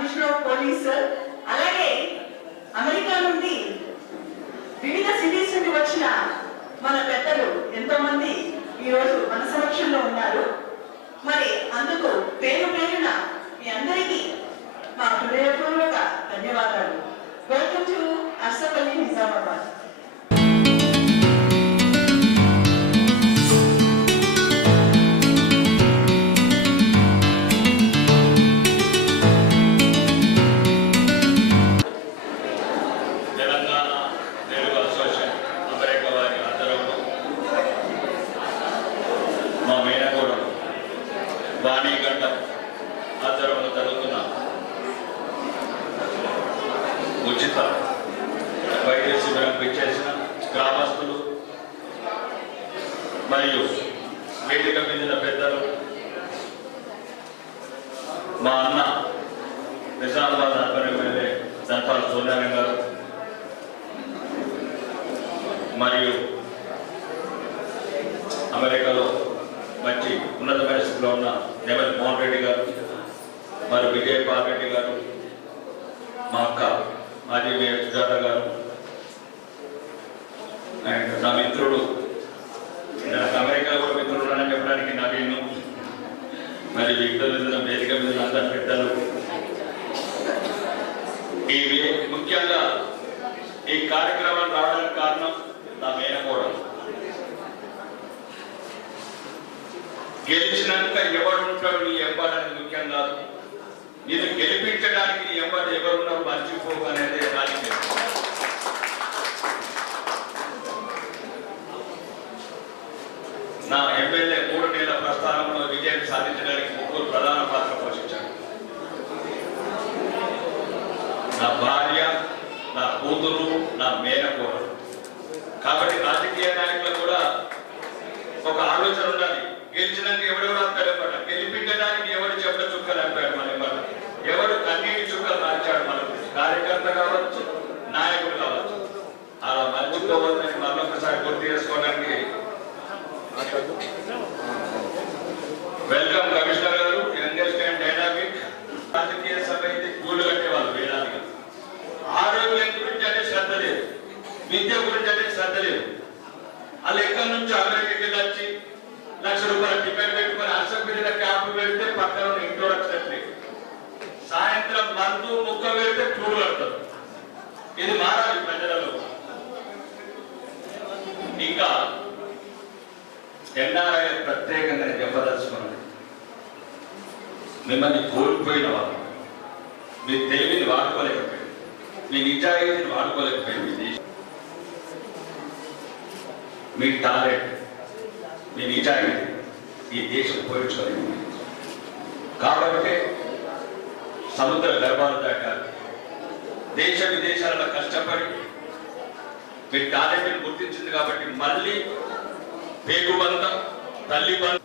Commissioner of police, అలాగే America నుండి వివిధ సిటీస్ నుండి వచ్చిన మన పెద్దలు ఎంతో మంది ఈరోజు మన సమక్షంలో ఉన్నారు. మరి అందుకు పేరు పేరున మీ అందరికీ మా హృదయపూర్వక ధన్యవాదాలు. Welcome to Arsapalli, Nizamabad. వాణిగండం ఆధ్వర్యంలో జరుగుతున్న ఉచిత వైద్య శిబిరం విచ్చేసిన గ్రామస్తులు మరియు వేదిక మీద పెద్దలు, మా అన్న నిజామాబాద్ అర్బన్ ఎమ్మెల్యే ధన్పాల్ సోనియారాయణ గారు మరియు అమెరికాలో మంచి ఉన్నతమైన స్థితిలో ఉన్న నెమలి మోహన్ రెడ్డి గారు, మరి విజయపాల్ రెడ్డి గారు, మా అక్క మాజీ మేయర్ సుజాత గారు, అండ్ నా మిత్రుడు, నాకు అమెరికా కూడా మిత్రుడు అని చెప్పడానికి నవీన్, మరి విక్టర్ వేదిక మీద అందరు పెద్దలు, ఈ ముఖ్యంగా ఈ కార్యక్రమాన్ని రావడానికి కారణం నా మేనకోడలు. గెలిచినాక ఎవరుంటాడు నీ ఎంబడని ముఖ్యం కాదు, నేను గెలిపించడానికి నీ ఎంబడి ఎవరున్నారు మర్చిపోవు అనేది రాజకీయం. నా ఎమ్మెల్యే 3 నెలల ప్రస్థానంలో విజయం సాధించడానికి 3 ప్రధాన పాత్ర పోషించాడు. నా భార్య, నా కూతురు, నా మేనకోడలు. కాబట్టి రాజకీయ నాయకులు కూడా ఒక ఆలోచన ఉండాలి. గెలిచినాక ఎవరెవరు అంటాడనమాట, గెలిపించడానికి ఎవరు చెడ్డ చుక్కలు అంటాడు మనమాట, ఎవరు కన్నీటి చుక్కలు మార్చాడు మన కార్యకర్త కావచ్చు, నాయకులు కావచ్చు. అలా మర్చిపోవద్దని మరొకసారి గుర్తు చేసుకోవడానికి వెల్కమ్ కమిషనర్ గారు. యంగెస్ట్ అండ్ డైనామిక్ రాజకీయ సభ అయితే కూలు కట్టేవాళ్ళు వేలాదిగా. ఆరోగ్యం గురించి అంటే శ్రద్ధ లేదు, విద్య గురించి అంటే శ్రద్ధ లేదు. వాళ్ళు ఎక్కడి నుంచి అమెరికాకి వెళ్ళి వచ్చి ₹1,00,000 టికెట్ పెట్టుకుని అసెంబ్లీల క్యాంపు పెడితే పక్కన ఇంట్లో రక్షట్లేదు. సాయంత్రం మందు ముక్క పెడితే కూడు కడతారు. ఇది మారాలి ప్రజలలో. ఇంకా ఎన్ఆర్ఐ ప్రత్యేకంగా చెప్పదలుచుకున్నాను, మిమ్మల్ని కోల్పోయిన వాళ్ళు, మీ తెలివిని వాడుకోలేకపోయింది, మీ నిజాయితీని వాడుకోలేకపోయింది, మీ టాలెంట్, మీ నిజాయితీ ఈ దేశం పోయించుకోలేదు. కాబట్టి సముద్ర గర్భాలు దాటాలి, దేశ విదేశాలలో కష్టపడి మీ టాలెంట్ని గుర్తించింది. కాబట్టి మళ్ళీ పేగు బంధం, తల్లి బంధం,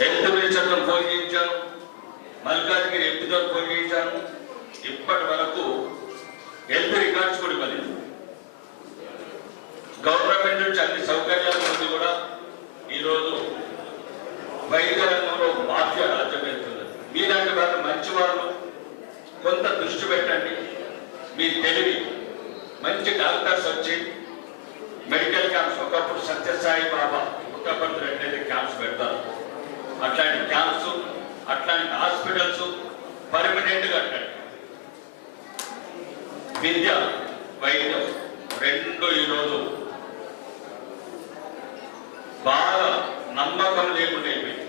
హెల్త్ మినిస్టర్తో ఫోన్ చేయించాను, మల్కాజ్గిరి ఎంపీతో ఫోన్ చేయించాను. ఇప్పటి వరకు హెల్త్ రికార్డ్స్ కూడా ఇవ్వలేదు. గవర్నమెంట్ నుంచి అన్ని సౌకర్యాలు ఉంది కూడా ఈరోజు వైద్య రంగంలో మాఫియా రాజ్యం వెళ్తున్నది. మీలాంటి వాళ్ళు మంచి వాళ్ళు కొంత దృష్టి పెట్టండి. మీ తెలివి, మంచి డాక్టర్స్ వచ్చి మెడికల్ క్యాంప్స్, ఒకప్పుడు సత్యసాయి బాబా పుట్టపర్తి రెండైతే క్యాంప్స్ పెడతారు. అట్లాంటి క్యాంప్స్, అట్లాంటి హాస్పిటల్స్ పర్మనెంట్ గా కట్టండి. విద్య, వైద్యం రెండు ఈరోజు బాగా నమ్మకం లేకుండా అయిపోయింది.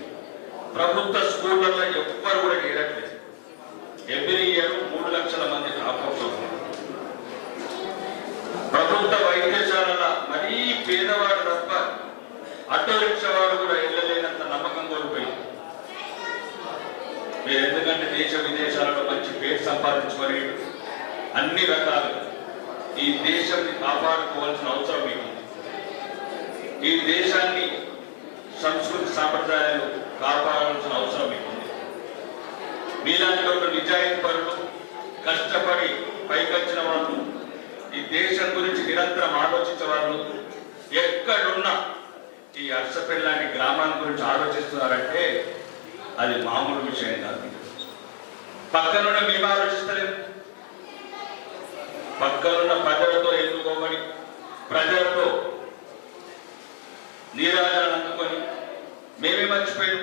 ప్రభుత్వ స్కూళ్ళల్లో ఎవ్వరు కూడా చేరట్లేదు. ఎవ్రీ ఇయర్ 3 లక్షల మంది డ్రాప్అవుట్స్ అవుతున్నారు. ప్రభుత్వ వైద్యశాలల మరీ పేదవాడు తప్ప ఆటో రిక్షా వాడు కూడా వెళ్ళలేనంత నమ్మకం కోల్పోయింది. మీరు ఎందుకంటే దేశ విదేశాలలో మంచి పేరు సంపాదించుకొని అన్ని రకాలుగా ఈ దేశాన్ని కాపాడుకోవాల్సిన అవసరం మీకు. ఈ దేశాన్ని సంస్కృతి సాంప్రదాయాలు కాపాడాల్సిన అవసరం మీకు. మీలాంటి ఒక నిజాయితీ పరులు, కష్టపడి పైకొచ్చిన వాళ్ళు, ఈ దేశం గురించి నిరంతరం ఆలోచించే వాళ్ళు ఎక్కడున్నా ఈ అర్సపల్లి లాంటి గ్రామాల గురించి ఆలోచిస్తున్నారంటే అది మామూలు విషయం కాదు. పక్కనున్న మేము ఆలోచిస్తలేము. పక్కనున్న ప్రజలతో ఎన్నుకోమని ప్రజలతో నీరాజాలను అందుకొని మేమే మర్చిపోయాం.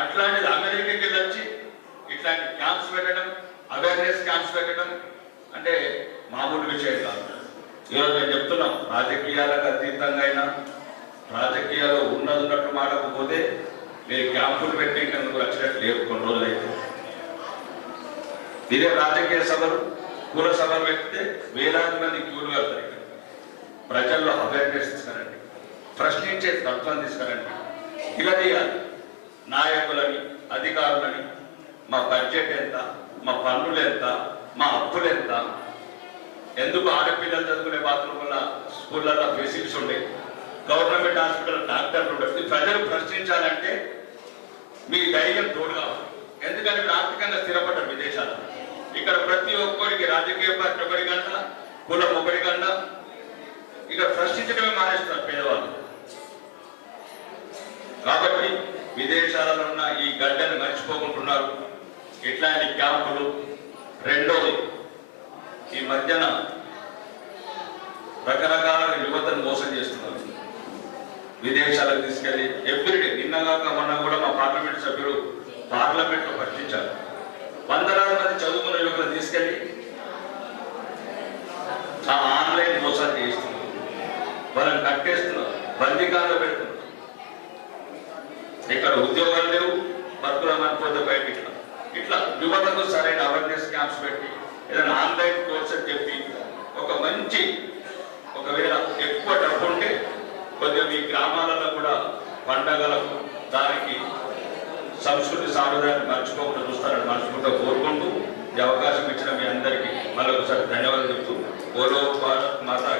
అట్లాంటిది అమెరికాకి వెళ్ళొచ్చి ఇట్లాంటి క్యాంప్స్ పెట్టడం, అవేర్నెస్ క్యాంప్స్ పెట్టడం అంటే మామూలు విషయం కాదు. ఈరోజు మేము చెప్తున్నాం, రాజకీయాలకు అతీతంగా అయినా రాజకీయాల్లో ఉన్నట్టు మాడకపోతే మీరు క్యాంపులు పెట్టేందుకు వచ్చినట్టు లేవు. కొన్ని రోజులైతే ఇదే రాజకీయ సభలు, కుల సభలు పెడితే వేలాది మంది క్యూలు వెళ్తారు. ప్రజల్లో అవేర్నెస్ తీసుకురండి, ప్రశ్నించే తత్వం తీసుకురండి. ఇలా చేయాలి. నాయకులని, అధికారులని మా బడ్జెట్ ఎంత, మా పన్నులు ఎంత, మా అప్పులు ఎంత, ఎందుకు ఆడపిల్లలు చదువుకునే బాత్రూమ్ల స్కూళ్ళల్లో ఫెసిలిటీస్ ఉండే, గవర్నమెంట్ హాస్పిటల్ డాక్టర్లు ఉండే, ప్రజలు ప్రశ్నించాలంటే మీ ధైర్యం తోడు కావాలి. ఎందుకంటే ఆర్థికంగా స్థిరపడ్డారు విదేశాలు. ఇక్కడ ప్రతి ఒక్కరికి రాజకీయ పార్టీ ఒకరి కన్నా, కులం ఒకరి కన్నా ఇక్కడ ప్రశ్నించడమే మానేస్తున్నారు పేదవాళ్ళు. కాబట్టి విదేశాలలో ఉన్న ఈ గడ్డను మర్చిపోకుంటున్నారు. ఇట్లాంటి క్యాంపులు. రెండోది, ఈ మధ్యన రకరకాల యువతను మోసం చేస్తున్నారు. విదేశాలకు తీసుకెళ్లి ఎవ్రీడే, నిన్నగాక మొన్న కూడా మా పార్లమెంట్ సభ్యులు పార్లమెంట్లో ప్రశ్నించారు. వందలాది మంది చదువుకున్న యువకులను తీసుకెళ్లి ఆ ఆన్లైన్ మోసాలు చేయిస్తున్నారు. వాళ్ళని కట్టేస్తున్నారు, బందీకాల్లో పెడుతున్నారు. ఇక్కడ ఉద్యోగాలు లేవు, బతుకుదామని పోతే బయట ఇట్లా యువతకు సరైన అవేర్నెస్ క్యాంప్స్ పెట్టి ఏదైనా ఆన్లైన్ కోర్స్ అని చెప్పి ఒక మంచి, ఒకవేళ ఎక్కువ డబ్బు ఉంటే కొద్దిగా మీ గ్రామాలలో కూడా పండగలకు దానికి సంస్కృతి సాంప్రదాయాన్ని మర్చిపోకుండా చూస్తారని మనస్ఫూర్తిగా కోరుకుంటూ ఈ అవకాశం ఇచ్చిన మీ అందరికీ మరొకసారి ధన్యవాదాలు చెప్తూ బోలో భారత్ మాతా